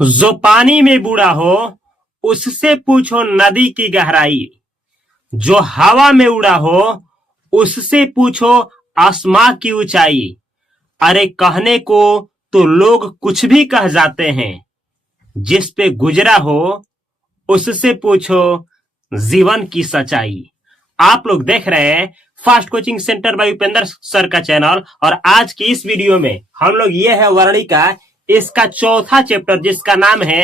जो पानी में बूढ़ा हो उससे पूछो नदी की गहराई, जो हवा में उड़ा हो उससे पूछो आसमां की ऊंचाई। अरे कहने को तो लोग कुछ भी कह जाते हैं, जिस पे गुजरा हो उससे पूछो जीवन की सच्चाई। आप लोग देख रहे हैं fast coaching centre by Upendra sir का चैनल, और आज की इस वीडियो में हम लोग ये है वर्णिका, इसका चौथा चैप्टर जिसका नाम है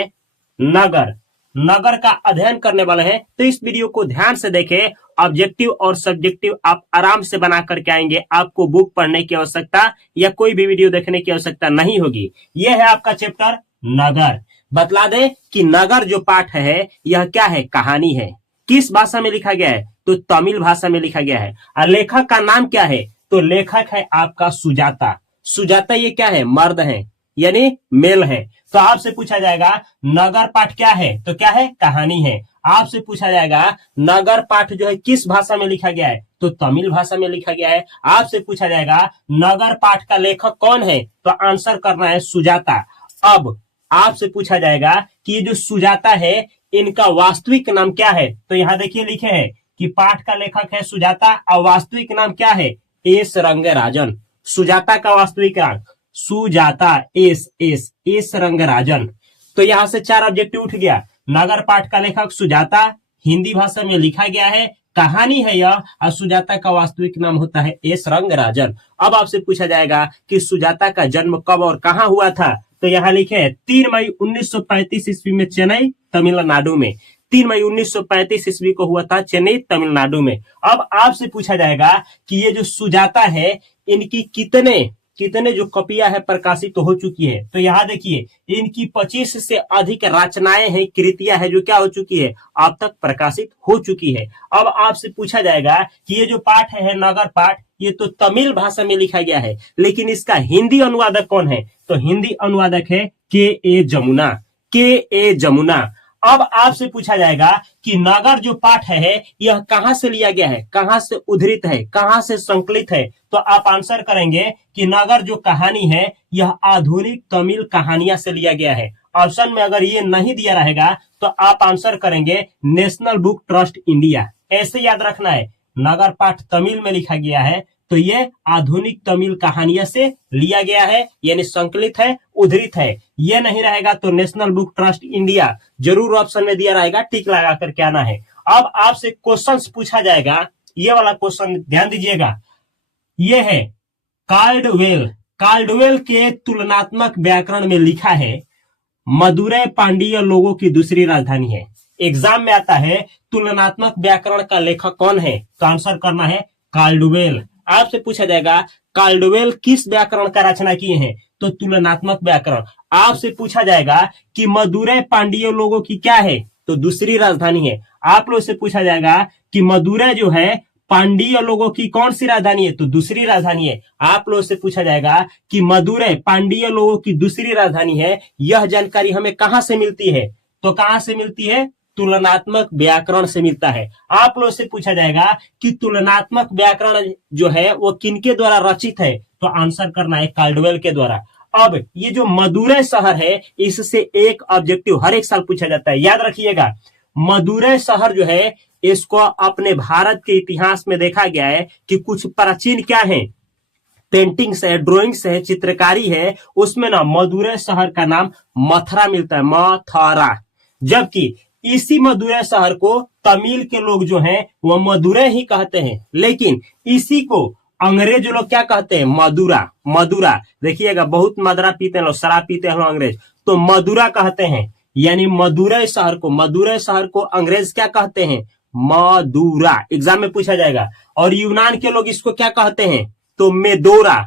नगर। नगर का अध्ययन करने वाले हैं, तो इस वीडियो को ध्यान से देखें। ऑब्जेक्टिव और सब्जेक्टिव आप आराम से बना करके आएंगे, आपको बुक पढ़ने की आवश्यकता या कोई भी वीडियो देखने की आवश्यकता नहीं होगी। यह है आपका चैप्टर नगर। बतला दे कि नगर जो पाठ है यह क्या है, कहानी है। किस भाषा में लिखा गया है, तो तमिल भाषा में लिखा गया है। और लेखक का नाम क्या है, तो लेखक है आपका सुजाता। सुजाता ये क्या है, मर्द है, यानी मेल है। तो आपसे पूछा जाएगा नगर पाठ क्या है, तो क्या है, कहानी है। आपसे पूछा जाएगा नगर पाठ जो है किस भाषा में लिखा गया है, तो तमिल भाषा में लिखा गया है। आपसे पूछा जाएगा नगर पाठ का लेखक कौन है, तो आंसर करना है सुजाता। अब आपसे पूछा जाएगा कि ये जो सुजाता है इनका वास्तविक नाम क्या है, तो यहाँ देखिए लिखे हैं कि पाठ का लेखक है सुजाता और वास्तविक नाम क्या है, एस रंगराजन। सुजाता का वास्तविक नाम सुजाता एस रंगराजन। तो यहां से 4 ऑब्जेक्टिव उठ गया। नगर पाठ का लेखक सुजाता, हिंदी भाषा में लिखा गया है, कहानी है यह, और सुजाता का वास्तविक नाम होता है एस रंगराजन। अब आपसे पूछा जाएगा कि सुजाता का जन्म कब और कहां हुआ था, तो यहाँ लिखे है 3 मई 1935 ईस्वी में चेन्नई तमिलनाडु में। 3 मई 1935 ईस्वी को हुआ था चेन्नई तमिलनाडु में। अब आपसे पूछा जाएगा कि ये जो सुजाता है इनकी कितने जो कॉपियां है प्रकाशित तो हो चुकी है, तो यहाँ देखिए इनकी 25 से अधिक रचनाएं हैं, कृतियां है जो क्या हो चुकी है, अब तक प्रकाशित हो चुकी है। अब आपसे पूछा जाएगा कि ये जो पाठ है नगर पाठ, ये तो तमिल भाषा में लिखा गया है, लेकिन इसका हिंदी अनुवादक कौन है, तो हिंदी अनुवादक है के ए जमुना। अब आपसे पूछा जाएगा कि नगर जो पाठ है यह कहां से लिया गया है, कहां से उद्धृत है, कहां से संकलित है, तो आप आंसर करेंगे कि नगर जो कहानी है यह आधुनिक तमिल कहानियां से लिया गया है। ऑप्शन में अगर ये नहीं दिया रहेगा तो आप आंसर करेंगे नेशनल बुक ट्रस्ट इंडिया। ऐसे याद रखना है, नगर पाठ तमिल में लिखा गया है तो ये आधुनिक तमिल कहानियां से लिया गया है, यानी संकलित है, उद्धृत है। ये नहीं रहेगा तो नेशनल बुक ट्रस्ट इंडिया जरूर ऑप्शन में दिया रहेगा, टिक लगा करके आना है। अब आपसे क्वेश्चन पूछा जाएगा, ये वाला क्वेश्चन ध्यान दीजिएगा। ये है काल्डवेल के तुलनात्मक व्याकरण में लिखा है मदुरै पांडीय लोगों की दूसरी राजधानी है। एग्जाम में आता है तुलनात्मक व्याकरण का लेखक कौन है, तो आंसर करना है काल्डवेल। आपसे पूछा जाएगा काल्डवेल किस व्याकरण का रचना किए हैं, तो तुलनात्मक व्याकरण। आपसे पूछा जाएगा कि मदुरै पांडीय लोगों की क्या है, तो दूसरी राजधानी है। आप लोग से पूछा जाएगा कि मदुरै जो है पांडीय लोगों की कौन सी राजधानी है, तो दूसरी राजधानी है। आप लोग से पूछा जाएगा कि मदुरै पांडीय लोगों की दूसरी राजधानी है, यह जानकारी हमें कहां से मिलती है, तो कहां से मिलती है, तुलनात्मक व्याकरण से मिलता है। आप लोग से पूछा जाएगा कि तुलनात्मक व्याकरण जो है वो किनके द्वारा रचित है, तो आंसर करना है काल्डवेल के द्वारा। अब ये जो मदुरै शहर है इससे एक ऑब्जेक्टिव हर एक साल पूछा जाता है, याद रखिएगा। मदुरै शहर जो है इसको अपने भारत के इतिहास में देखा गया है कि कुछ प्राचीन क्या है, पेंटिंग्स है, ड्राइंग्स है, चित्रकारी है, उसमें ना मदुरै शहर का नाम मथुरा मिलता है, मथुरा। जबकि इसी मदुरै शहर को तमिल के लोग जो हैं वो मदुरै ही कहते हैं, लेकिन इसी को अंग्रेज लोग क्या कहते हैं, मदुरा। देखिएगा बहुत मदरा पीते हैं लोग, शराब पीते हैं लोग अंग्रेज, तो मदुरा कहते हैं। यानी मदुरै शहर को अंग्रेज क्या कहते हैं, मदुरा। एग्जाम में पूछा जाएगा। और यूनान के लोग इसको क्या कहते हैं, तो मेदोरा।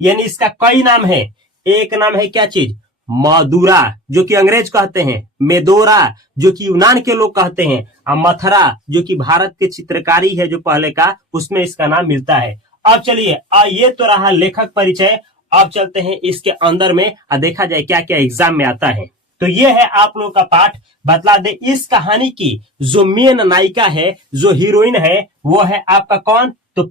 यानी इसका कई नाम है, एक नाम है क्या चीज, मदुरा जो कि अंग्रेज कहते हैं, मेदोरा जो कि यूनान के लोग कहते हैं, और मथुरा जो कि भारत के चित्रकारी है जो पहले का, उसमें इसका नाम मिलता है। अब चलिए ये तो रहा लेखक परिचय। अब चलते हैं इसके अंदर में और देखा जाए क्या क्या एग्जाम में आता है। तो ये है आप लोग का पाठ। बतला दे इस कहानी की जो मेन नायिका है, जो हीरोइन है, वो है आपका कौन, तो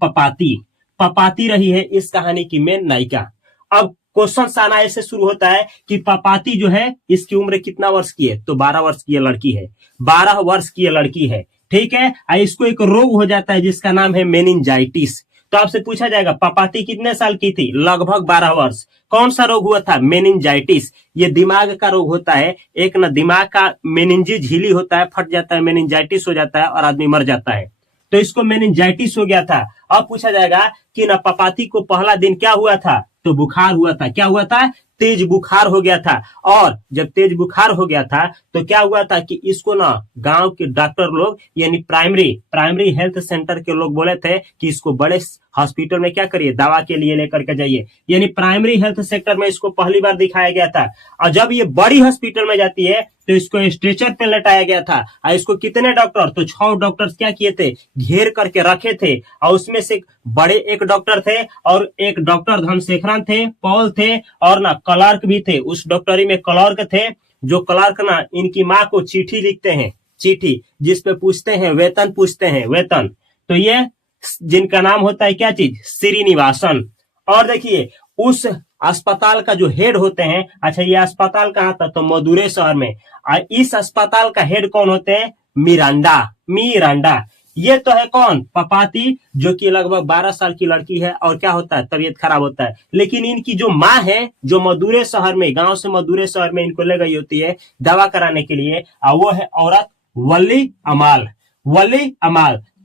पपाती रही है इस कहानी की मेन नायिका। अब क्वेश्चन आना ऐसे शुरू होता है कि पपाती जो है इसकी उम्र कितना वर्ष की है, तो 12 वर्ष की लड़की है, 12 वर्ष की लड़की है, ठीक है। इसको एक रोग हो जाता है जिसका नाम है मेनिंजाइटिस। तो आपसे पूछा जाएगा पपाती कितने साल की थी, लगभग 12 वर्ष। कौन सा रोग हुआ था, मेनिंजाइटिस। ये दिमाग का रोग होता है, एक ना दिमाग का मेनिंजी झिली होता है, फट जाता है, मेनिंजाइटिस हो जाता है और आदमी मर जाता है। तो इसको मेनिंजाइटिस हो गया था। अब पूछा जाएगा कि ना पपाती को पहला दिन क्या हुआ था, तो बुखार हुआ था। क्या हुआ था, तेज बुखार हो गया था। और जब तेज बुखार हो गया था तो क्या हुआ था कि इसको ना गांव के डॉक्टर लोग यानी प्राइमरी हेल्थ सेंटर के लोग बोले थे कि इसको बड़े हॉस्पिटल में क्या करिए, दवा के लिए लेकर के जाइए। यानी प्राइमरी हेल्थ सेक्टर में इसको पहली बार दिखाया गया था। और जब ये बड़ी हॉस्पिटल में जाती है तो इसको स्ट्रेचर पे लटाया गया था। और इसको कितने डॉक्टर, तो 6 डॉक्टर क्या किए थे, घेर करके रखे थे। और उसमें से बड़े एक डॉक्टर थे और एक डॉक्टर धनशेखरन थे, पॉल थे और ना क्लर्क भी थे। उस डॉक्टरी में क्लर्क थे, जो क्लर्क ना इनकी माँ को चिट्ठी लिखते हैं, चिट्ठी जिसपे पूछते हैं वेतन, पूछते हैं वेतन। तो ये जिनका नाम होता है क्या चीज, श्रीनिवासन। और देखिए उस अस्पताल का जो हेड होते हैं, अच्छा ये अस्पताल कहाँ था, तो मदुरै शहर में। और इस अस्पताल का हेड कौन होते हैं, मिरांडा। ये तो है कौन, पपाती, जो कि लगभग 12 साल की लड़की है और क्या होता है, तबीयत खराब होता है। लेकिन इनकी जो माँ है, जो मदुरै शहर में, गांव से मदुरै शहर में इनको ले गई होती है दवा कराने के लिए, और वो है औरत वली अमाल।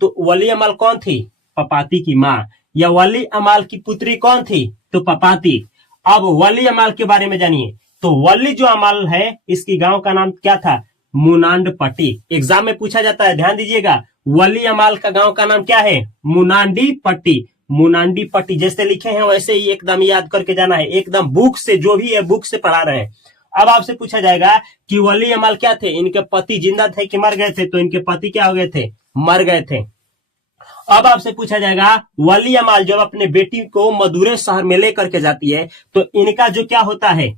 तो वली अमाल कौन थी, पपाती की माँ। या वली अमाल की पुत्री कौन थी, तो पपाती। अब वली अमाल के बारे में जानिए। तो वली जो अमाल है, इसकी गांव का नाम क्या था, मुनांडपट्टी। एग्जाम में पूछा जाता है, ध्यान दीजिएगा। वली अमाल का गांव का नाम क्या है, मुनांडी पट्टी। जैसे लिखे हैं वैसे ही एकदम याद करके जाना है, एकदम बुक से, जो भी है बुक से पढ़ा रहे हैं। अब आपसे पूछा जाएगा कि वली अमाल क्या थे, इनके पति जिंदा थे कि मर गए थे, तो इनके पति क्या हो गए थे, मर गए थे। अब आपसे पूछा जाएगा वली अमाल जब अपने बेटी को मदुरै शहर में लेकर के जाती है तो इनका जो क्या होता है,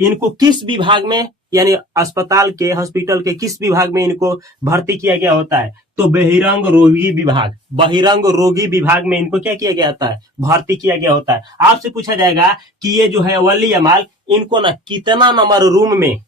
इनको किस विभाग में, यानी अस्पताल के, हॉस्पिटल के किस विभाग में इनको भर्ती किया गया होता है, तो बहिरंग रोगी विभाग में इनको क्या किया गया होता है, भर्ती किया गया होता है। आपसे पूछा जाएगा कि ये जो है वली अमाल, इनको ना कितना नंबर रूम में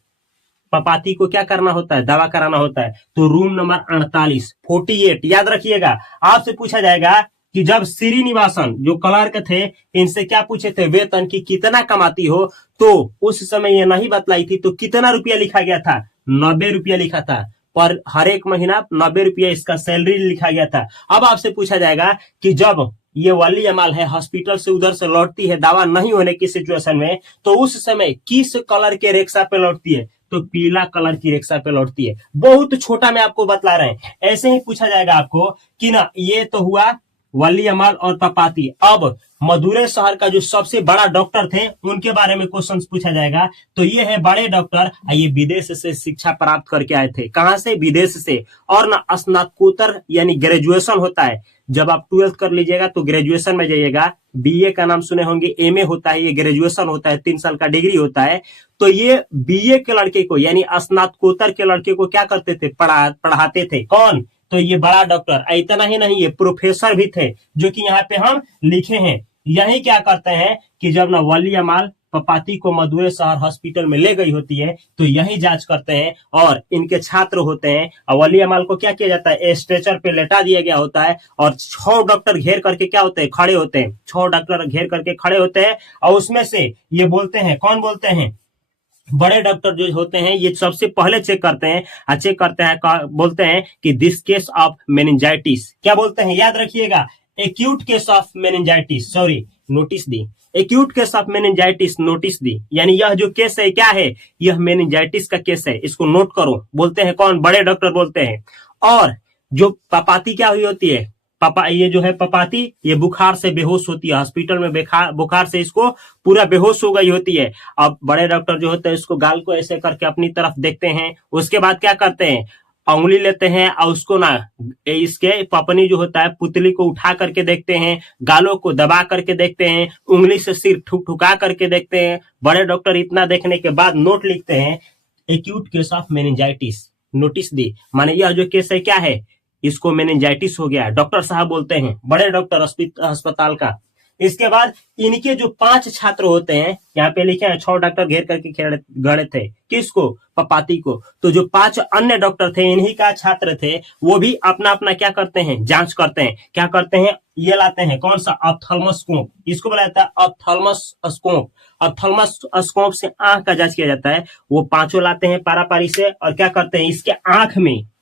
पपाती को क्या करना होता है, दवा कराना होता है, तो रूम नंबर 48 याद रखिएगा। आपसे पूछा जाएगा कि जब श्रीनिवासन जो क्लर्क थे, इनसे क्या पूछे थे, वेतन की कितना कमाती हो, तो उस समय ये नहीं बतलाई थी, तो कितना रुपया लिखा गया था, 90 रुपया लिखा था। पर हर एक महीना 90 रुपया इसका सैलरी लिखा गया था। अब आपसे पूछा जाएगा कि जब ये वली अमाल है हॉस्पिटल से उधर से लौटती है दवा नहीं होने की सिचुएशन में, तो उस समय किस कलर के रिक्शा पे लौटती है, तो पीला कलर की रिक्शा पे लौटती है। बहुत छोटा में आपको बतला रहे हैं। ऐसे ही पूछा जाएगा आपको कि ना, ये तो हुआ वली अमाल और पपाती। अब मदुरै शहर का जो सबसे बड़ा डॉक्टर थे उनके बारे में क्वेश्चन पूछा जाएगा। तो ये है बड़े डॉक्टर, ये विदेश से शिक्षा प्राप्त करके आए थे। कहां से, विदेश से। और ना स्नातकोत्तर यानी ग्रेजुएशन होता है, जब आप 12th कर लीजिएगा तो ग्रेजुएशन में जाइएगा। बीए का नाम सुने होंगे, एमए होता है, ये ग्रेजुएशन होता है, 3 साल का डिग्री होता है। तो ये बीए के लड़के को यानी स्नातकोत्तर के लड़के को क्या करते थे, पढ़ाते थे। कौन, तो ये बड़ा डॉक्टर। इतना ही नहीं, ये प्रोफेसर भी थे, जो कि यहाँ पे हम लिखे हैं। यही क्या करते हैं कि जब ना वली अमाल पपाती को मदुरै शहर हॉस्पिटल में ले गई होती है तो यही जांच करते हैं और इनके छात्र होते हैं। और वली अमाल को क्या किया जाता है, स्ट्रेचर पे लेटा दिया गया होता है और 6 डॉक्टर घेर करके क्या होते हैं, खड़े होते हैं। 6 डॉक्टर घेर करके खड़े होते हैं और उसमें से ये बोलते हैं, कौन बोलते हैं, बड़े डॉक्टर जो होते हैं ये सबसे पहले चेक करते हैं, बोलते हैं कि दिस केस ऑफ मेनिंजाइटिस। क्या बोलते हैं, याद रखिएगा, acute case of meningitis, notice दी, acute case of meningitis notice दी। यानी यह जो केस है क्या है, यह मेनिंजाइटिस का केस है, इसको नोट करो। बोलते हैं कौन, बड़े डॉक्टर बोलते हैं। और जो पपाती क्या हुई होती है, ये जो है पपाती, ये बुखार से बेहोश होती है, हॉस्पिटल में बुखार से इसको पूरा बेहोश हो गई होती है। अब बड़े डॉक्टर जो होते हैं इसको गाल को ऐसे करके अपनी तरफ देखते हैं। उसके बाद क्या करते हैं, उंगली लेते हैं और उसको ना इसके पपनी जो होता है पुतली को उठा करके देखते हैं, गालों को दबा करके देखते हैं, उंगली से सिर ठुका करके देखते हैं। बड़े डॉक्टर इतना देखने के बाद नोट लिखते हैं, acute case of meningitis, notice दी। माने यह जो केस है क्या है, इसको मेनिंजाइटिस हो गया। डॉक्टर साहब बोलते हैं, बड़े डॉक्टर अस्पताल का, इसके बाद इनके जो 5 छात्र होते हैं, यहाँ पे लिखे हैं 6 डॉक्टर घेर करके गड़े थे, किसको? पपाती को। तो जो 5 अन्य डॉक्टर थे, इन्हीं का छात्र थे, वो भी अपना अपना क्या करते हैं? जांच करते हैं। क्या करते हैं? ये लाते हैं, कौन सा? ऑप्थेल्मोस्कोप, इसको बोला जाता है ऑप्थेल्मोस्कोप। ऑप्थेल्मोस्कोप से आंख का जांच किया जाता है। वो 5 लाते हैं पारापारी से, और क्या करते हैं? इसके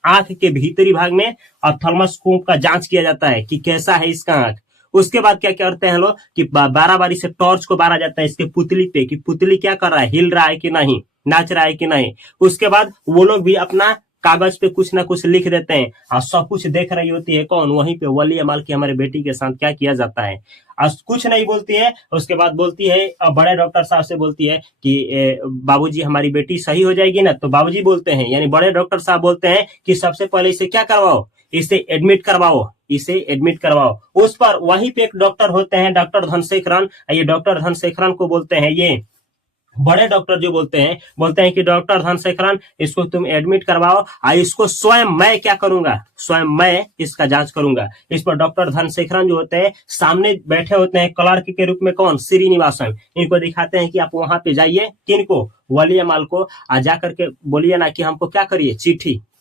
आंख के भीतरी भाग में ऑप्थेल्मोस्कोप का जांच किया जाता है कि कैसा है इसका आंख। उसके बाद क्या करते हैं लोग कि बारी से टॉर्च को बारा जाता है इसके पुतली पे, कि पुतली क्या कर रहा है? हिल रहा है कि नहीं, नाच रहा है कि नहीं। उसके बाद वो लोग भी अपना कागज पे कुछ ना कुछ लिख देते हैं, और सब कुछ देख रही होती है कौन? वहीं पे वली अमाल की हमारे बेटी के साथ क्या किया जाता है। और कुछ नहीं बोलती है। उसके बाद बोलती है, बड़े डॉक्टर साहब से बोलती है कि बाबूजी हमारी बेटी सही हो जाएगी ना? तो बाबूजी बोलते हैं, यानी बड़े डॉक्टर साहब बोलते हैं कि सबसे पहले इसे क्या करवाओ? इसे एडमिट करवाओ। उस पर वहीं पे एक डॉक्टर होते हैं, डॉक्टर धनशेखरन। ये डॉक्टर धनशेखरन को बोलते हैं, ये बड़े डॉक्टर जो बोलते हैं कि डॉक्टर धनशेखरन, इसको तुम एडमिट करवाओ, और इसको स्वयं मैं क्या करूंगा? स्वयं मैं इसका जांच करूंगा। इस पर डॉक्टर धनशेखरन जो होते हैं, सामने बैठे होते हैं क्लर्क के रूप में, कौन? श्रीनिवासन। इनको दिखाते हैं कि आप वहां पे जाइए, किनको? वली अमाल को, आ जा करके बोलिए ना कि हमको क्या करिए?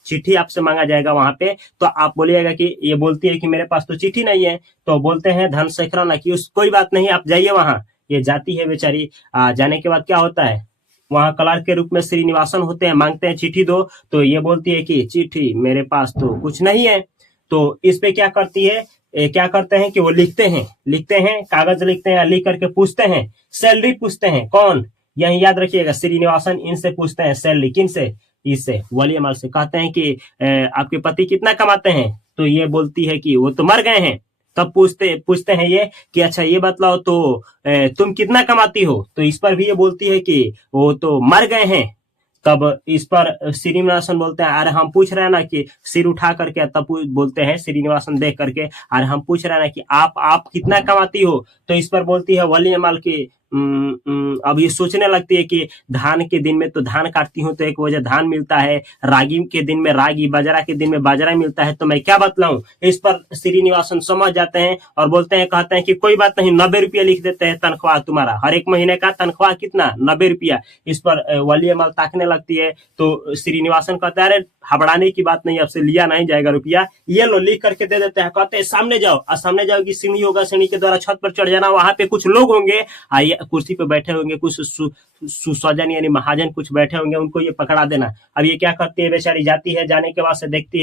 चिट्ठी आपसे मांगा जाएगा वहां पे। तो आप बोलिएगा कि, ये बोलती है कि मेरे पास तो चिट्ठी नहीं है। तो बोलते हैं धनशेखरन कि उस कोई बात नहीं, आप जाइए वहां। ये जाती है बेचारी। जाने के बाद क्या होता है? वहां क्लर्क के रूप में श्रीनिवासन होते हैं, मांगते हैं चिट्ठी दो। तो ये बोलती है कि चिट्ठी मेरे पास तो कुछ नहीं है। तो इस पे क्या करती है? क्या करते हैं कि वो लिखते हैं, कागज लिखते हैं, लिख करके पूछते हैं, सैलरी पूछते हैं। कौन? यही याद रखिएगा, श्रीनिवासन इनसे पूछते हैं सैलरी। किन से? इससे, वली अमाल से। कहते हैं कि आपके पति कितना कमाते हैं? तो ये बोलती है कि वो तो मर गए हैं। तब पूछते हैं ये कि अच्छा ये बतलाओ तो तुम कितना कमाती हो? तो इस पर भी ये बोलती है कि वो तो मर गए हैं। तब इस पर श्रीनिवासन बोलते हैं, अरे हम पूछ रहे हैं ना कि, सिर उठा करके तब बोलते हैं श्रीनिवासन देख करके, अरे हम पूछ रहे हैं ना कि आप कितना कमाती हो? तो इस पर बोलती है वली अमाल की, अब ये सोचने लगती है कि धान के दिन में तो धान काटती हूँ तो एक वजह धान मिलता है, रागी के दिन में रागी, बाजरा के दिन में बाजरा मिलता है, तो मैं क्या बतलाऊं? इस पर श्रीनिवासन समझ जाते हैं और बोलते हैं, कहते हैं कि कोई बात नहीं, 90 रुपया लिख देते हैं तनख्वाह तुम्हारा, हर एक महीने का तनख्वाह कितना? 90 रुपया। इस पर वली अमाल ताकने लगती है। तो श्रीनिवासन कहता है, अरे हबड़ाने की बात नहीं, आपसे लिया नहीं जाएगा रुपया, ये लो, लिख करके दे देते हैं। कहते हैं सामने जाओ, और सामने जाओ कि सीढ़ी होगा, सीढ़ी के द्वारा छत पर चढ़ जाना, वहां पे कुछ लोग होंगे, कुर्सी पे बैठे होंगे, कुछ सुसज्जन यानी महाजन कुछ बैठे होंगे, उनको ये पकड़ा देना। अब ये क्या करती है बेचारी? जाती है, जाने के बाद से देखती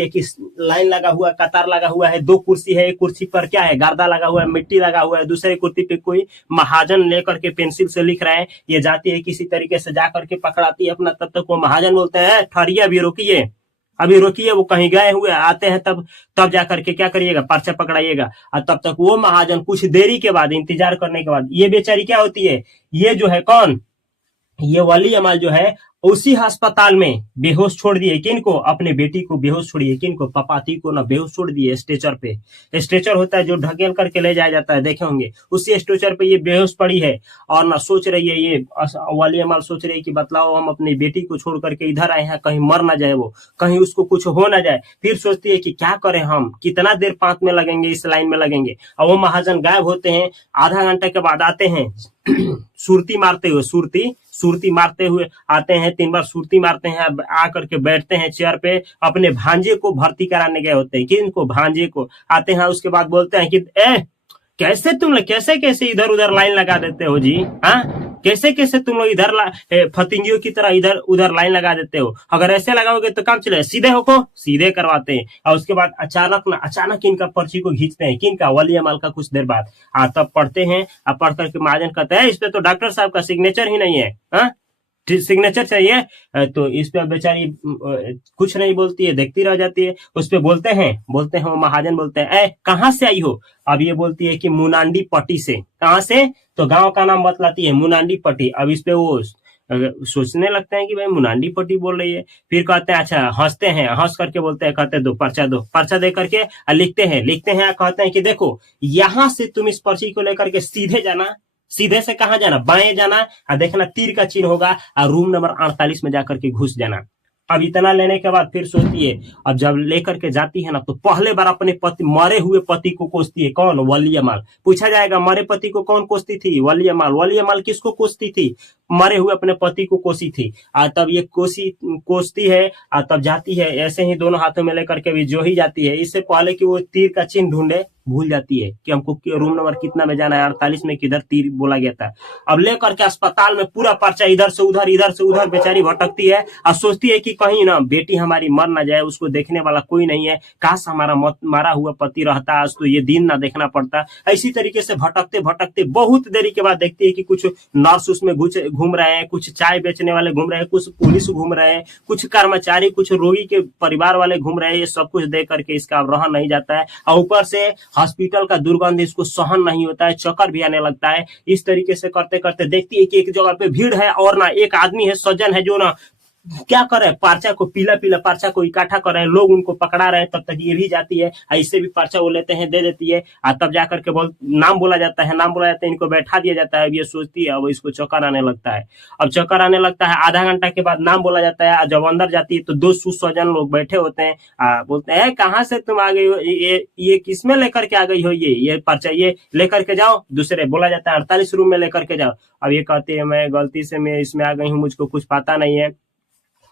है कि लाइन लगा हुआ, कतार लगा हुआ है, 2 कुर्सी है। एक कुर्सी पर क्या है? गर्दा लगा हुआ है, मिट्टी लगा हुआ है। दूसरे कुर्सी पे कोई महाजन लेकर के पेंसिल से लिख रहे हैं। ये जाती है, किसी तरीके से जा करके पकड़ाती है अपना। तब तक वो महाजन बोलते हैं, ठहरिए, अभी रोकिए, वो कहीं गए हुए, आते हैं तब जाकर के क्या करिएगा? पर्चा पकड़ाइएगा। और तब तक वो महाजन कुछ देरी के बाद, इंतजार करने के बाद, ये बेचारी क्या होती है? ये जो है कौन? ये वली अमाल जो है, उसी अस्पताल में बेहोश छोड़ दिए। किनको? अपने बेटी को बेहोश छोड़िए। किनको? पपाती को ना बेहोश छोड़ दिए स्ट्रेचर पे। स्ट्रेचर होता है जो ढकेल करके ले जाया जाता है, देखे होंगे, उसी स्ट्रेचर पे ये बेहोश पड़ी है। और ना सोच रही है, ये वली अमाल सोच रही है कि बतलाओ, हम अपनी बेटी को छोड़ करके इधर आए हैं, कहीं मर ना जाए वो, कहीं उसको कुछ हो ना जाए। फिर सोचती है कि क्या करें हम, कितना देर पांत में लगेंगे, इस लाइन में लगेंगे। और वो महाजन गायब होते हैं। आधा घंटे के बाद आते हैं सुरती मारते हुए आते हैं। 3 बार सुरती मारते हैं, आकर के बैठते हैं चेयर पे। अपने भांजे को भर्ती कराने गए होते हैं। किनको? भांजे को। आते हैं, उसके बाद बोलते हैं कि कैसे इधर उधर लाइन लगा देते हो जी? कैसे तुम लोग इधर फतिंगियों की तरह इधर उधर लाइन लगा देते हो? अगर ऐसे लगाओगे तो काम चलेगा। सीधे होको, सीधे करवाते हैं। और उसके बाद अचानक इनका पर्ची को खींचते हैं। किनका? वली अमाल का। कुछ देर बाद तब पढ़ते हैं। अब पढ़ करके महाजन कहते हैं, इस पे तो डॉक्टर साहब का सिग्नेचर ही नहीं है, सिग्नेचर चाहिए। तो इस पे बेचारी कुछ नहीं बोलती है, देखती रह जाती है। उस पे बोलते हैं वो महाजन बोलते हैं, कहाँ से आई हो? अब ये बोलती है कि मुनांडी पट्टी से। कहाँ से? तो गांव का नाम बतलाती है, मुनांडी पट्टी। अब इस पे वो सोचने लगते हैं कि भाई मुनांडी पट्टी बोल रही है। फिर कहते हैं, अच्छा, हंसते हैं, हंस करके बोलते हैं, कहते दो पर्चा दे करके लिखते हैं। कहते हैं कि देखो, यहां से तुम इस पर्ची को लेकर के सीधे जाना। सीधे से कहाँ जाना? बाएं जाना, और देखना तीर का चिन्ह होगा, और रूम नंबर 48 में जाकर के घुस जाना। अब इतना लेने के बाद फिर सोचती है, अब जब लेकर के जाती है ना तो पहले बार अपने पति, मरे हुए पति को कोसती है। कौन? वलिया माल। पूछा जाएगा मरे पति को कौन कोसती थी? वलिया माल। वलिया माल किसको कोसती थी? मरे हुए अपने पति को कोसी थी। तब ये कोसती है, तब जाती है ऐसे ही दोनों हाथों में लेकर के भी जो ही जाती है। इससे पहले कि वो तीर का चिन्ह ढूंढे, भूल जाती है कि हमको रूम नंबर कितना में जाना है, 48 में किधर तीर बोला गया था। अब लेकर के अस्पताल में पूरा पर्चा इधर से उधर बेचारी भटकती है और सोचती है कि कहीं ना बेटी हमारी मर ना जाए, उसको देखने वाला कोई नहीं है, काश हमारा मारा हुआ पति रहता, आज तो ये दिन ना देखना पड़ता। इसी तरीके से भटकते भटकते बहुत देरी के बाद देखती है कि कुछ नर्स उसमें घूम रहे हैं, कुछ चाय बेचने वाले घूम रहे हैं, कुछ पुलिस घूम रहे हैं, कुछ कर्मचारी, कुछ रोगी के परिवार वाले घूम रहे हैं। ये सब कुछ देख करके इसका रहा नहीं जाता है और ऊपर से हॉस्पिटल का दुर्गंध इसको सहन नहीं होता है, चक्कर भी आने लगता है। इस तरीके से करते करते देखती है कि एक जगह पे भीड़ है और ना एक आदमी है, सज्जन है, जो ना क्या कर रहे हैं, पर्चा को पीला पर्चा को इकट्ठा कर रहे हैं, लोग उनको पकड़ा रहे हैं। तब तक ये भी जाती है, इससे भी पर्चा वो लेते हैं, दे देती है। तब जाकर के नाम बोला जाता है, इनको बैठा दिया जाता है। अब ये सोचती है, अब इसको चक्कर आने लगता है। अब चक्कर आने लगता है, आधा घंटा के बाद नाम बोला जाता है। जब अंदर जाती है तो दो सुसज्जन लोग बैठे होते हैं, बोलते हैं कहाँ से तुम आ गई हो, ये किसमें लेकर के आ गई हो, ये पर्चा ये लेकर के जाओ। दूसरे बोला जाता है 48 रूम में लेकर के जाओ। अब ये कहती है मैं गलती से मैं इसमें आ गई हूँ, मुझको कुछ पता नहीं है।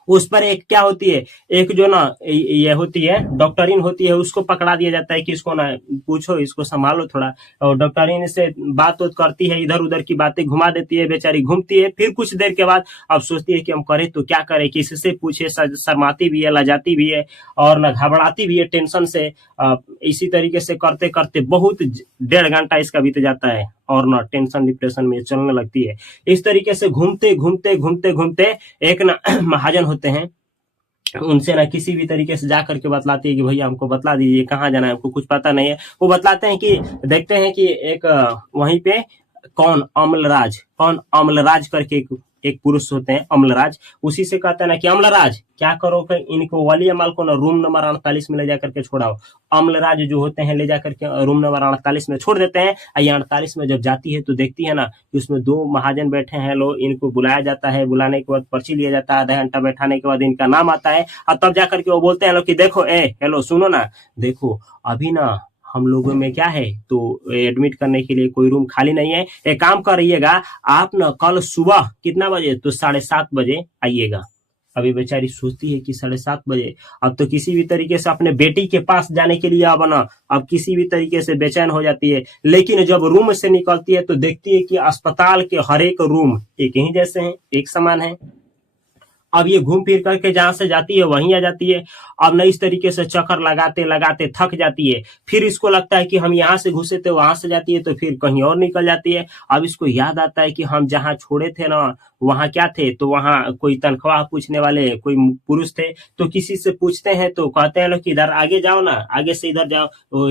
उस पर एक क्या होती है, एक जो ना ये होती है डॉक्टरीन होती है, उसको पकड़ा दिया जाता है कि इसको ना पूछो, इसको संभालो थोड़ा। और डॉक्टरीन से बात करती है, इधर उधर की बातें घुमा देती है, बेचारी घूमती है। फिर कुछ देर के बाद अब सोचती है कि हम करें तो क्या करें, किससे पूछे, शर्माती भी है, लजाती भी है और ना घबराती भी है टेंशन से। इसी तरीके से करते करते बहुत 1.5 घंटा इसका बीत जाता है और ना टेंशन डिप्रेशन में चलने लगती है। इस तरीके से घूमते घूमते एक ना महाजन होते हैं, उनसे ना किसी भी तरीके से जा करके बतलाती है कि भैया हमको बतला दीजिए कहाँ जाना है, हमको कुछ पता नहीं है। वो बतलाते हैं कि देखते हैं कि एक वहीं पे कौन अमलराज करके एक पुरुष होते हैं, अमलराज। उसी से कहते हैं ना कि अमलराज क्या करो कि इनको वलिया माल को ना रूम नंबर 48 में ले जाकर के छोड़ाओ। अमलराज जो होते हैं ले जाकर के रूम नंबर 48 में छोड़ देते हैं। ये 48 में जब जाती है तो देखती है ना कि उसमें 2 महाजन बैठे हैं। लोग इनको बुलाया जाता है, बुलाने के बाद पर्ची लिया जाता है, आधा घंटा बैठाने के बाद इनका नाम आता है और तब जाकर के वो बोलते हैं लोग कि देखो हेलो सुनो ना, देखो अभी ना हम लोगों में क्या है, तो एडमिट करने के लिए कोई रूम खाली नहीं है। एक काम करिएगा, आप ना कल सुबह कितना बजे, तो 7:30 बजे आइएगा। अभी बेचारी सोचती है कि 7:30 बजे, अब तो किसी भी तरीके से अपने बेटी के पास जाने के लिए अब किसी भी तरीके से बेचैन हो जाती है। लेकिन जब रूम से निकलती है तो देखती है कि अस्पताल के हर एक रूम एक ही जैसे हैं, एक समान है। अब ये घूम फिर करके जहां से जाती है वहीं आ जाती है। अब न इस तरीके से चक्कर लगाते लगाते थक जाती है। फिर इसको लगता है कि हम यहाँ से घुसे थे, वहां से जाती है तो फिर कहीं और निकल जाती है। अब इसको याद आता है कि हम जहाँ छोड़े थे ना वहां क्या थे, तो वहां कोई तनख्वाह पूछने वाले कोई पुरुष थे। तो किसी से पूछते हैं तो कहते हैं लोग कि इधर आगे जाओ ना, आगे से इधर जाओ।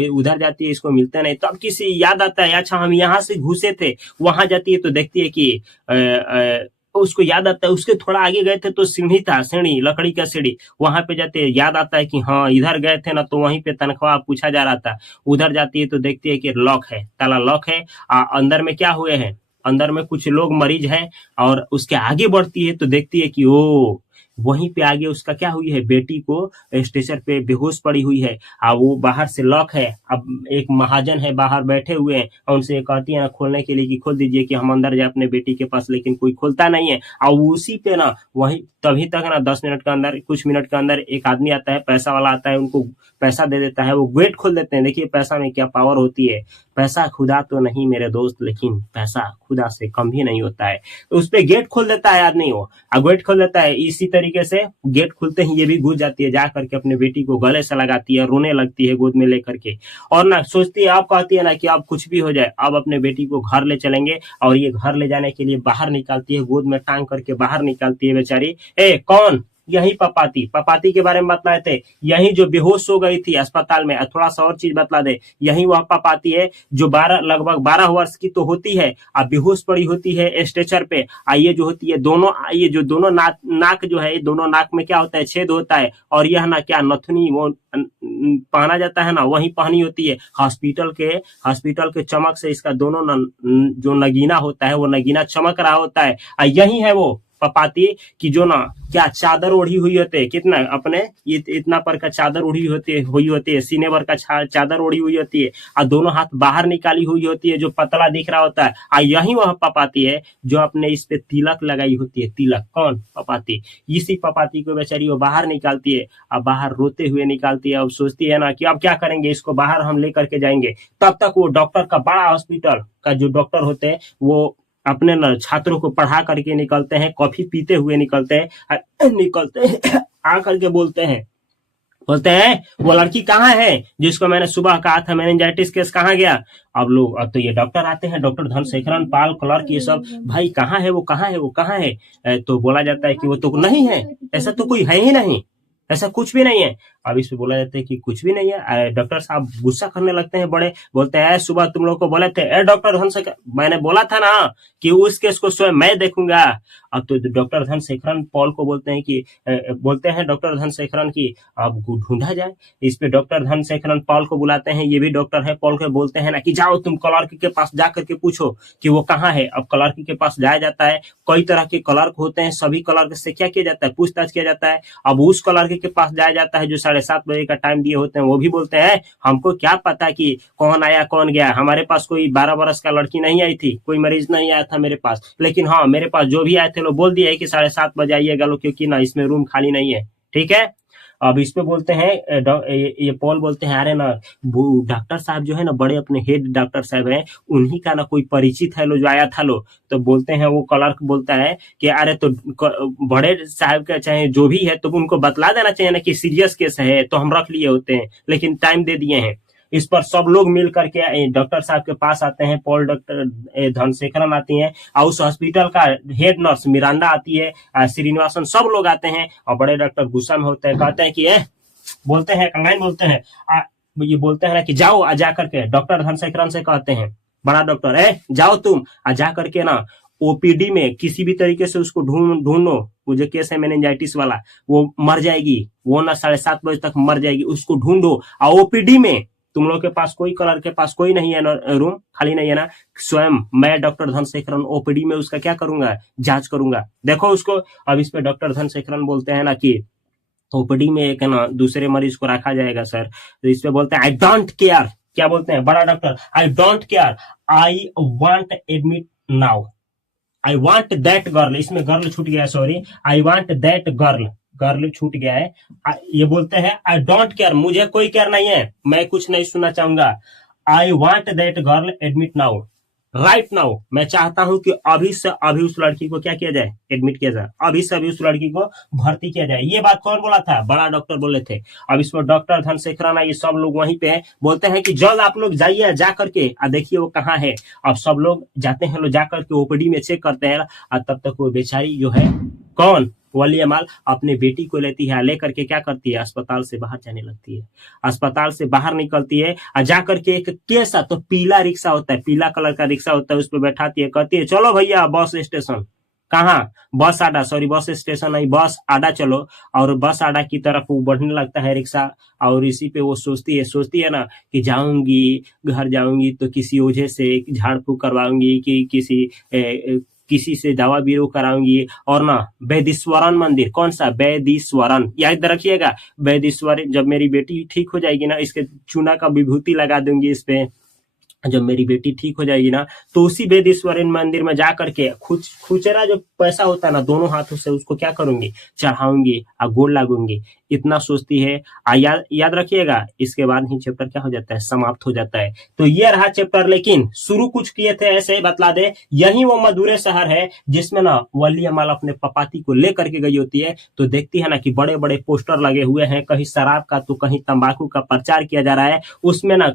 उधर जाती है, इसको मिलते नहीं। तब किसी याद आता है, अच्छा हम यहाँ से घुसे थे। वहां जाती है तो देखती है कि उसको याद आता है उसके थोड़ा आगे गए थे तो सीढ़ी था, सीढ़ी लकड़ी का सीढ़ी, वहां पे जाते याद आता है कि हाँ इधर गए थे ना, तो वहीं पे तनख्वाह पूछा जा रहा था। उधर जाती है तो देखती है कि लॉक है, ताला लॉक है। अंदर में क्या हुए हैं, अंदर में कुछ लोग मरीज हैं। और उसके आगे बढ़ती है तो देखती है कि ओ वहीं पे आगे उसका क्या हुई है, बेटी को स्टेशन पे बेहोश पड़ी हुई है। वो बाहर से लॉक है। अब एक महाजन है बाहर बैठे हुए हैं और उनसे कहती है ना खोलने के लिए कि खोल दीजिए कि हम अंदर जाए अपने बेटी के पास, लेकिन कोई खोलता नहीं है। और उसी पे ना वही तभी तक ना 10 मिनट के अंदर, कुछ मिनट के अंदर एक आदमी आता है, पैसा वाला आता है, उनको पैसा दे देता है। वो गेट खोल देते हैं। देखिए पैसा में क्या पावर होती है। पैसा खुदा तो नहीं मेरे दोस्त, लेकिन पैसा खुदा से कम भी नहीं होता है। तो उस पे गेट खोल देता है आदमी, वो गेट खोल देता है। इसी तरीके से गेट खुलते ही ये भी घुस जाती है, जा करके अपने बेटी को गले से लगाती है, रोने लगती है गोद में लेकर के। और ना सोचती है, अब कहती है ना कि अब कुछ भी हो जाए, अब अपने बेटी को घर ले चलेंगे। और ये घर ले जाने के लिए बाहर निकालती है, गोद में टांग करके बाहर निकालती है बेचारी। कौन? यही पपाती के बारे में बतलाए थे, यही जो बेहोश हो गई थी अस्पताल में। थोड़ा सा और चीज बतला दे, यही वह पपाती है जो लगभग 12 वर्ष की तो होती है, अब बेहोश पड़ी होती है स्ट्रेचर पे। ये जो होती है दोनों, ये जो दोनों नाक जो है, दोनों नाक में क्या होता है, छेद होता है। और यह ना क्या नथुनी वो पहना जाता है ना, वही पहनी होती है। हॉस्पिटल के चमक से इसका दोनों जो नगीना होता है वो नगीना चमक रहा होता है। यही है वो पपाती कि जो ना क्या चादर ओढ़ी हुई होती है, कितना अपने ये इतना पर का चादर ओढ़ी होती है, सीने भर का चादर ओढ़ी हुई होती है और दोनों हाथ बाहर निकाली हुई होती है, जो पतला दिख रहा होता है। और यही वह पपाती है जो अपने इस पे तिलक लगाई होती है। तिलक कौन? पपाती। इसी पपाती को बेचारी वो बाहर निकालती है, अब बाहर रोते हुए निकालती है। अब सोचती है ना कि अब क्या करेंगे, इसको बाहर हम लेकर के जाएंगे। तब तक वो डॉक्टर का, बड़ा हॉस्पिटल का जो डॉक्टर होते हैं, वो अपने न छात्रों को पढ़ा करके निकलते हैं, कॉफी पीते हुए निकलते हैं, निकलते हैं आकर के बोलते हैं वो लड़की कहाँ है जिसको मैंने सुबह कहा था मेनिंजाइटिस केस, कहाँ गया? अब तो ये डॉक्टर आते हैं, डॉक्टर धनशेखरन पाल क्लर्क, ये सब, भाई कहाँ है वो, कहाँ है वो, कहाँ है? तो बोला जाता है कि वो तो नहीं है, ऐसा तो कोई है ही नहीं, ऐसा कुछ भी नहीं है। अब इस पे बोला जाता है कि कुछ भी नहीं है। डॉक्टर साहब गुस्सा करने लगते हैं, बड़े बोलते हैं सुबह तुम लोग को बोले थे डॉक्टर धनशेखर, मैंने बोला था ना कि उस केस को स्वयं मैं देखूंगा। अब तो डॉक्टर धनशेखरन पॉल को बोलते हैं डॉक्टर धनशेखरन की अब ढूंढा जाए। इस पे डॉक्टर धनशेखरन पॉल को बुलाते हैं, ये भी डॉक्टर है। पॉल को बोलते हैं ना कि जाओ तुम क्लर्क के पास जा करके पूछो कि वो कहाँ है। अब क्लर्क के पास जाया जाता है, कई तरह के क्लर्क होते हैं, सभी क्लर्क से क्या किया जाता है, पूछताछ किया जाता है। अब उस क्लर्क के पास जाया जाता है जो 7:30 बजे का टाइम दिए होते हैं, वो भी बोलते हैं हमको क्या पता कि कौन आया कौन गया, हमारे पास कोई 12 बरस का लड़की नहीं आई थी, कोई मरीज नहीं आया था मेरे पास, लेकिन हाँ मेरे पास जो भी आए थे लोग बोल दिए कि 7:30 बजे आइएगा लोग, क्योंकि ना इसमें रूम खाली नहीं है। ठीक है। अब इस पे बोलते हैं ये पॉल बोलते हैं अरे ना डॉक्टर साहब जो है ना, बड़े अपने हेड डॉक्टर साहब हैं, उन्हीं का ना कोई परिचित है लो जो आया था लो। तो बोलते हैं, वो क्लर्क बोलता है कि अरे तो बड़े साहब का चाहे जो भी है तो उनको बतला देना चाहिए ना कि सीरियस केस है, तो हम रख लिए होते हैं, लेकिन टाइम दे दिए हैं। इस पर सब लोग मिल करके डॉक्टर साहब के पास आते हैं। पॉल डॉक्टर धनशेखरन आती हैं और उस हॉस्पिटल का हेड नर्स मिरांडा आती है, श्रीनिवासन, सब लोग आते हैं। और बड़े डॉक्टर गुस्सा में होते हैं, कहते हैं कि बोलते हैं कंगाइन, बोलते हैं ये बोलते हैं ना कि जाओ जा करके डॉक्टर धनशेखरन से कहते हैं, बड़ा डॉक्टर जाओ तुम जा करके ना ओपीडी में किसी भी तरीके से उसको ढूंढो, वो जो केस है मेनिंजाइटिस वाला, वो मर जाएगी, वो ना 7:30 बजे तक मर जाएगी, उसको ढूंढो। और ओपीडी में तुम लोग के पास कोई कलर के पास कोई नहीं है ना, रूम खाली नहीं है ना, स्वयं मैं डॉक्टर धनशेखरन ओपीडी में उसका क्या करूंगा, जांच करूंगा, देखो उसको। अब इस पे डॉक्टर धनशेखरन बोलते हैं ना कि ओपीडी में एक ना दूसरे मरीज को रखा जाएगा सर। तो इस पे बोलते हैं आई डोंट केयर, क्या बोलते हैं बड़ा doctor, I don't care, I want admit now, I want that girl, इसमें गर्ल छूट गया, sorry, I want that girl छूट गया है। ये बोलते हैं आई डोंट केयर, मुझे कोई केयर नहीं है, मैं कुछ नहीं सुनना चाहूंगा, I want that girl admit now, right now, मैं चाहता हूं कि अभी से अभी उस लड़की को क्या किया जाए, एडमिट किया जाए, अभी से अभी उस लड़की को भर्ती किया जाए। ये बात कौन बोला था, बड़ा डॉक्टर बोले थे। अब इसमें डॉक्टर धनशेखरन, ये सब लोग वहीं पे हैं, बोलते हैं कि जल्द आप लोग जाइए, जा करके देखिए वो कहाँ है। अब सब लोग जाते हैं, लोग जाकर के ओपीडी में चेक करते हैं, और तब तक वो बेचारी जो है, कौन, वली अमाल, अपने बेटी को लेती है, लेकर के क्या करती है, अस्पताल से बाहर जाने लगती है। अस्पताल से बाहर निकलती है और जाकर के एक कैसा तो पीला रिक्शा होता है, पीला कलर का रिक्शा होता है, उस पर बैठाती है, कहती है चलो भैया बस स्टेशन, कहाँ, बस अड्डा, सॉरी बस स्टेशन नहीं, बस अड्डा चलो। और बस अड्डा की तरफ वो बढ़ने लगता है रिक्शा। और इसी पे वो सोचती है ना कि जाऊंगी, घर जाऊंगी तो किसी ओझे से झाड़ फूक करवाऊंगी, कि किसी से दवा बीरो कराऊंगी, और ना वैदिश्वरन मंदिर, कौन सा, वैदिश्वरन, याद रखिएगा, वैदिश्वर, जब मेरी बेटी ठीक हो जाएगी ना, इसके चूना का विभूति लगा दूंगी इस पे, जब मेरी बेटी ठीक हो जाएगी ना, तो उसी वैदिश्वरन मंदिर में जा करके खुचरा जो पैसा होता है ना, दोनों हाथों से उसको क्या करूंगी, चढ़ाऊंगी और गोड़ लागूंगी, इतना सोचती है। याद रखिएगा, इसके बाद ही चैप्टर क्या हो जाता है, समाप्त हो जाता है। तो ये रहा चैप्टर, लेकिन शुरू कुछ किए थे, ऐसे ही बतला दे, यही वो मदुरै शहर है जिसमें ना वली अमाल अपने पपाती को लेकर के गई होती है। तो देखती है ना कि बड़े बड़े पोस्टर लगे हुए हैं, कहीं शराब का तो कहीं तंबाकू का प्रचार किया जा रहा है। उसमें ना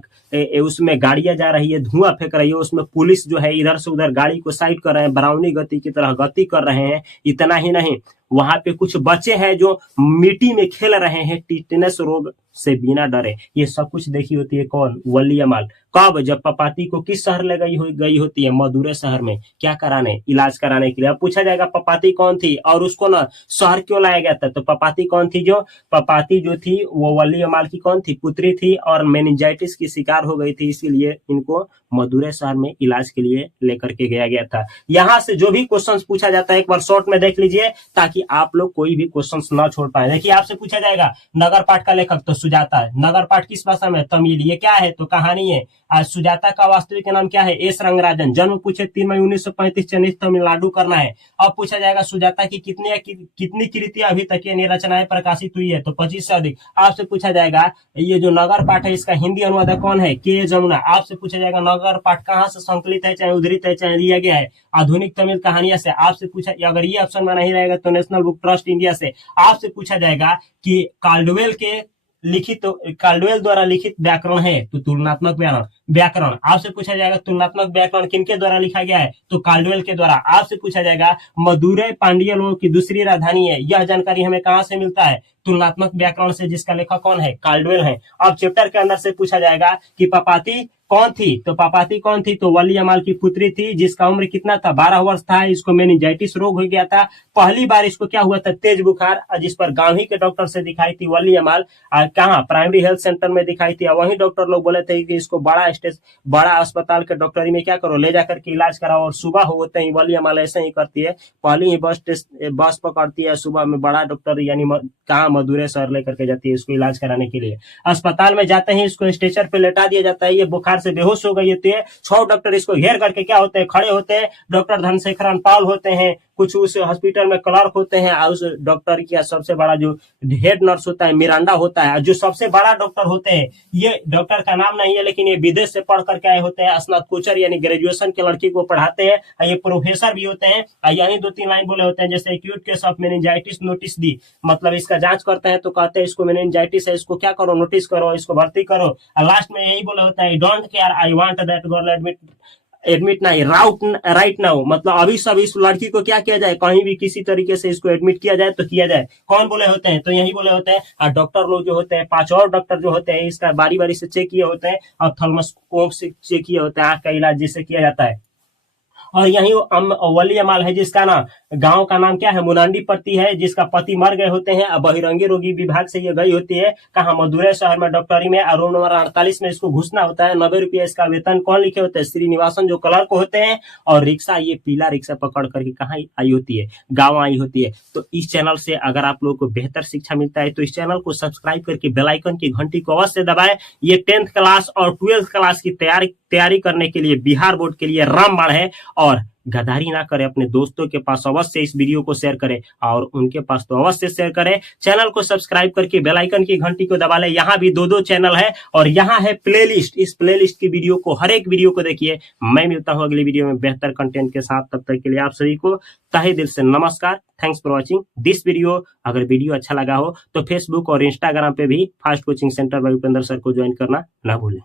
उसमें गाड़ियां जा रही है, धुआं फेंक रही है, उसमें पुलिस जो है इधर से उधर गाड़ी को साइड कर रहे हैं, बराउनी गति की तरह गति कर रहे हैं। इतना ही नहीं, वहां पे कुछ बच्चे हैं जो मिट्टी में खेल रहे हैं, टिटनेस रोग से बिना डरे। ये सब कुछ देखी होती है कौन? वली अमाल। कब? जब पपाती को किस शहर ले गई होती है? मदुरै शहर में। क्या कराने? इलाज कराने के लिए। अब पूछा जाएगा पपाती कौन थी और उसको ना शहर क्यों लाया गया था? तो पपाती कौन थी? जो पपाती जो थी वो वली अमाल की कौन थी? पुत्री थी और मेनिंजाइटिस की शिकार हो गई थी, इसीलिए इनको मदुरै शहर में इलाज के लिए लेकर के गया था। यहाँ से जो भी क्वेश्चन पूछा जाता है एक बार शॉर्ट में देख लीजिए, ताकि आप लोग कोई भी क्वेश्चन ना छोड़ पाए। देखिए आपसे पूछा जाएगा नगर पाठ का लेखक, तो सुजाता है। नगर पाठ किस भाषा में? तमिल। ये क्या है? तो कहानी है। आज सुजाता का वास्तविक नाम क्या है? एस रंगराजन। जन्म पूछे 3 मई 1935, चेन्नई तमिलनाडु करना है। अब पूछा जाएगा सुजाता की कितनी कृतियां अभी तक ये रचनाएं प्रकाशित हुई है? तो 25 से अधिक। आपसे पूछा जाएगा ये जो नगर पाठ है इसका हिंदी अनुवादक कौन है? के जमुना। आपसे पूछा जाएगा नगर पाठ कहाँ से संकलित है, चाहे उद्धृत है, चाहे दिया गया है? आधुनिक तमिल कहानियां से। आपसे पूछा, अगर ये ऑप्शन में नहीं रहेगा तो नेशनल बुक ट्रस्ट इंडिया से। आपसे पूछा जाएगा कि काल्डवेल द्वारा लिखित व्याकरण है, तो तुलनात्मक व्याकरण। आपसे पूछा जाएगा तुलनात्मक व्याकरण किनके द्वारा लिखा गया है? तो काल्डवेल के द्वारा। आपसे पूछा जाएगा मदुरै पांड्य लोगों की दूसरी राजधानी है, यह जानकारी हमें कहां से मिलता है? तुलनात्मक व्याकरण से, जिसका लेखक कौन है? काल्डवेल है। अब चैप्टर के अंदर से पूछा जाएगा कि पपाती कौन थी? तो पपाती कौन थी? तो वली अमाल की पुत्री थी, जिसका उम्र कितना था? 12 वर्ष था। इसको मेनिंजाइटिस रोग हो गया था। पहली बार इसको क्या हुआ था? तेज बुखार, जिस पर गांव ही के डॉक्टर से दिखाई थी वली अमाल। कहाँ? प्राइमरी हेल्थ सेंटर में दिखाई थी। वही डॉक्टर लोग बोले थे कि इसको बड़ा अस्पताल के डॉक्टरी में क्या करो, ले जाकर के इलाज कराओ। और सुबह होते ही वली अमाल ऐसे ही करती है, पहली ही बस पकड़ती है सुबह में, बड़ा डॉक्टर यानी कहाँ मदुरै शहर लेकर के जाती है इसको इलाज कराने के लिए। अस्पताल में जाते ही इसको स्ट्रेचर पे लेटा दिया जाता है। ये बुखार से बेहोश हो गई होती है। 6 डॉक्टर इसको घेर करके क्या होते हैं? खड़े होते हैं। डॉक्टर धनशेखरन पाल होते हैं, कुछ उस हॉस्पिटल में क्लर्क होते हैं, और उस डॉक्टर की सबसे बड़ा जो हेड नर्स होता है मिरांडा होता है। जो सबसे बड़ा डॉक्टर होते हैं, ये डॉक्टर का नाम नहीं है लेकिन ये विदेश से पढ़ करके आए होते हैं, स्नातकोत्तर यानी ग्रेजुएशन के लड़की को पढ़ाते हैं। ये प्रोफेसर भी होते हैं। यही 2-3 लाइन बोले होते हैं, जैसे acute case of meningitis notice दी, मतलब इसका जांच करते हैं तो कहते हैं इसको मेनिंजाइटिस है, इसको क्या करो, नोटिस करो, इसको भर्ती करो। लास्ट में यही बोले होता है, don't care, I want that girl admit नहीं राइट नाउ, मतलब अभी सब इस लड़की को क्या किया जाए, कहीं भी किसी तरीके से इसको एडमिट किया जाए तो किया जाए। कौन बोले होते हैं? तो यही बोले होते हैं। और डॉक्टर लोग जो होते हैं, 5 और डॉक्टर जो होते हैं, इसका बारी बारी से चेक किए होते हैं, और थर्मोस्कोप से चेक किए होते हैं, आंख का इलाज जिससे किया जाता है। और यही वली अमाल है, जिसका ना गांव का नाम क्या है? मुनांडी पड़ती है, जिसका पति मर गए होते हैं। बहिरंगी रोगी विभाग से ये गई होती है कहाँ? मदुरै शहर में डॉक्टरी में। और रूम नंबर 48 में इसको घुसना होता है। 90 रुपया इसका वेतन। कौन लिखे होते हैं? श्रीनिवासन जो क्लर्क होते हैं। और रिक्शा, ये पीला रिक्शा पकड़ करके कहाँ आई होती है? गाँव आई होती है। तो इस चैनल से अगर आप लोग को बेहतर शिक्षा मिलता है तो इस चैनल को सब्सक्राइब करके बेल आइकन की घंटी को अवश्य दबाएं। ये 10th क्लास और 12th क्लास की तैयारी करने के लिए बिहार बोर्ड के लिए रामबाण है। और गद्दारी ना करें, अपने दोस्तों के पास अवश्य इस वीडियो को शेयर करें, और उनके पास तो अवश्य शेयर करें। चैनल को सब्सक्राइब करके बेल आइकन की घंटी को दबा लें। यहाँ भी 2 चैनल है, और यहाँ है प्लेलिस्ट। इस प्लेलिस्ट की वीडियो को, हर एक वीडियो को देखिए। मैं मिलता हूँ अगली वीडियो में बेहतर कंटेंट के साथ। तब तक के लिए आप सभी को तहे दिल से नमस्कार। Thanks for watching this video. अगर वीडियो अच्छा लगा हो तो फेसबुक और इंस्टाग्राम पे भी fast coaching centre by Upendra sir को ज्वाइन करना ना भूलें।